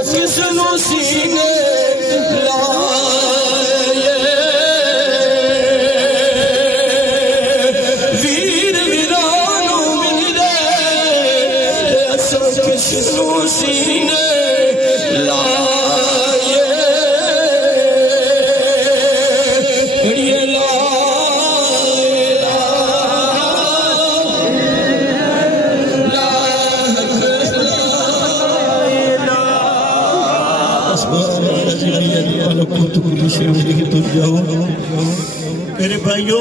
کس نو سینے لائے ویر ویرانو ملے ایسا کس نو سینے لائے یہ میرے بھائیوں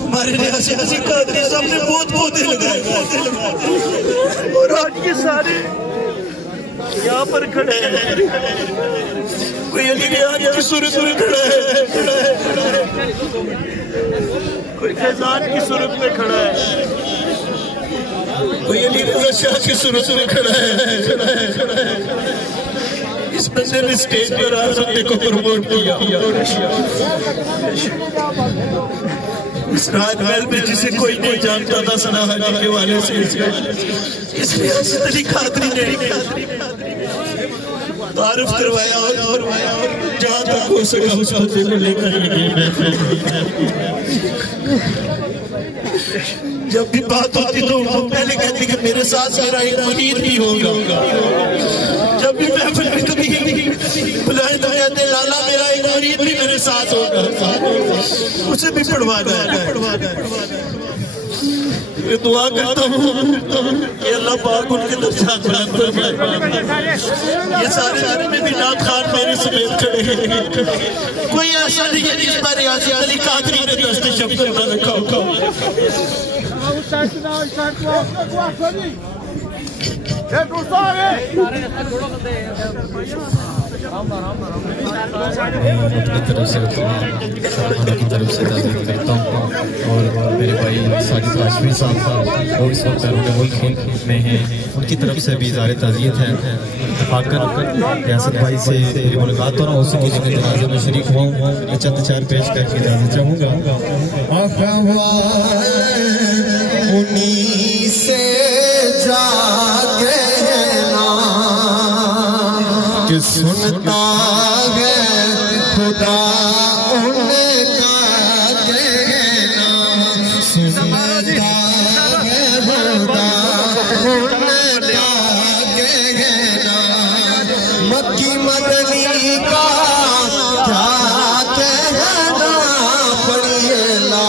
ہمارے ریاض عزیز قادری صاحب نے بہت پودے لگائے اور آج کے سارے یہاں پر کھڑے ہیں کوئی علی ریاض کی صورت میں کھڑا ہے کوئی فیضان کی صورت میں کھڑا ہے کوئی علی رضا شاہ کی صورت میں کھڑا ہے اس بندے نے سٹیج پر آ بندے کو پروموٹ کیا اس رات محل میں جسے کوئی نہیں جانتا تھا ثنا حاجی کے والے سے اس لیے حسن علی قادری نے تعارف کروایا اور جہاں تک ہو سکا اس بندے کو لے کر گئے جب بھی بات ہوتی تو وہ پہلے کہتے کہ میرے ساتھ میرا ایک مرید بھی ہوگا جب بھی محفل میں کبھی بلائے تو کہتے لالا میرا ایک مرید بھی میرے ساتھ ہوگا اسے بھی پڑھوا ہے میں دعا کرتا ہوں کہ اللہ پاک ان کے درجات بلند فرمائے یہ سارے میں بھی نعت خوان میرے سمیت کھڑے ہیں کوئی ایسا نہیں ہے جس پر ریاض علی قادری نے دست شفقت نہ رکھا ہوگا کی طرف سے تعزیت کرتا ہوں اور میرے بھائی ساجد ہاشمی صاحب وہ اس وقت بیرون ملک میں ہیں ان کی طرف سے بھی اظہار تعزیت ہے آ کر ریاست بھائی سے میری ملاقات ہو رہا ہوں اسی کی جگہ جنازے میں شریک ہوں میں چند چار پیش کر کے اجازت چاہوں گا انہی سے جا کہنا کہ سنتا ہے خدا ان کا کہنا سنتا ہے خدا ان کا کہنا مکی مدنی کا کیا کہنا پڑھیے لا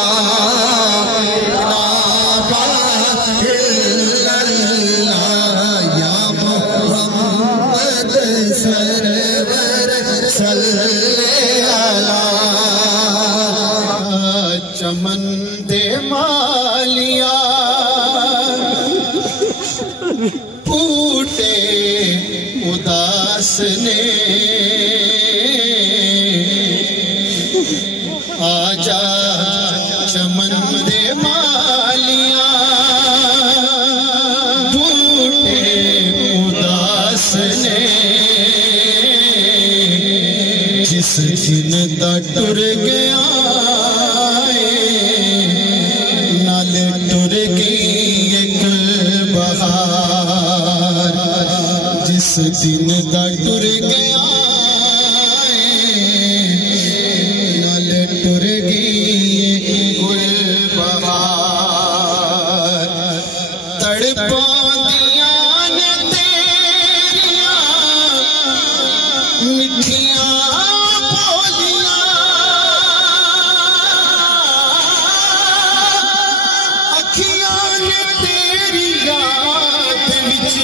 چمن دے مالیا پھوٹے اداس نے آجا چمن دے مالیا پھوٹے اداس نے جس دن دا ٹر گیا جس دن دا ٹر گیا نال ٹر گئی گل بہار تڑپاں دیاں نے تیریاں مٹھیاں بولیاں اکھیاں نے تیری یاد وچ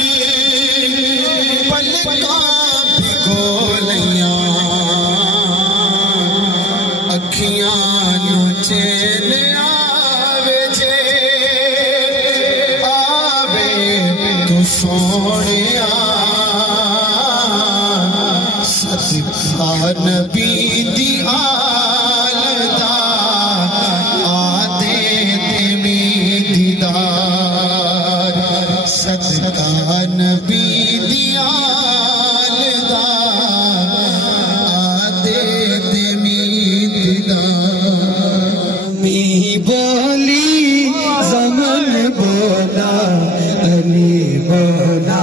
اکھیاں نو چین آوے جے آوے تو سونیا صدقہ نبی دی آل دا آدے دیمی دیدار صدقہ نبی دی آل دا آدے دیمی می بولی زمن بولا علی بولا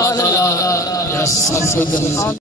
Allah Ta'ala ya sabr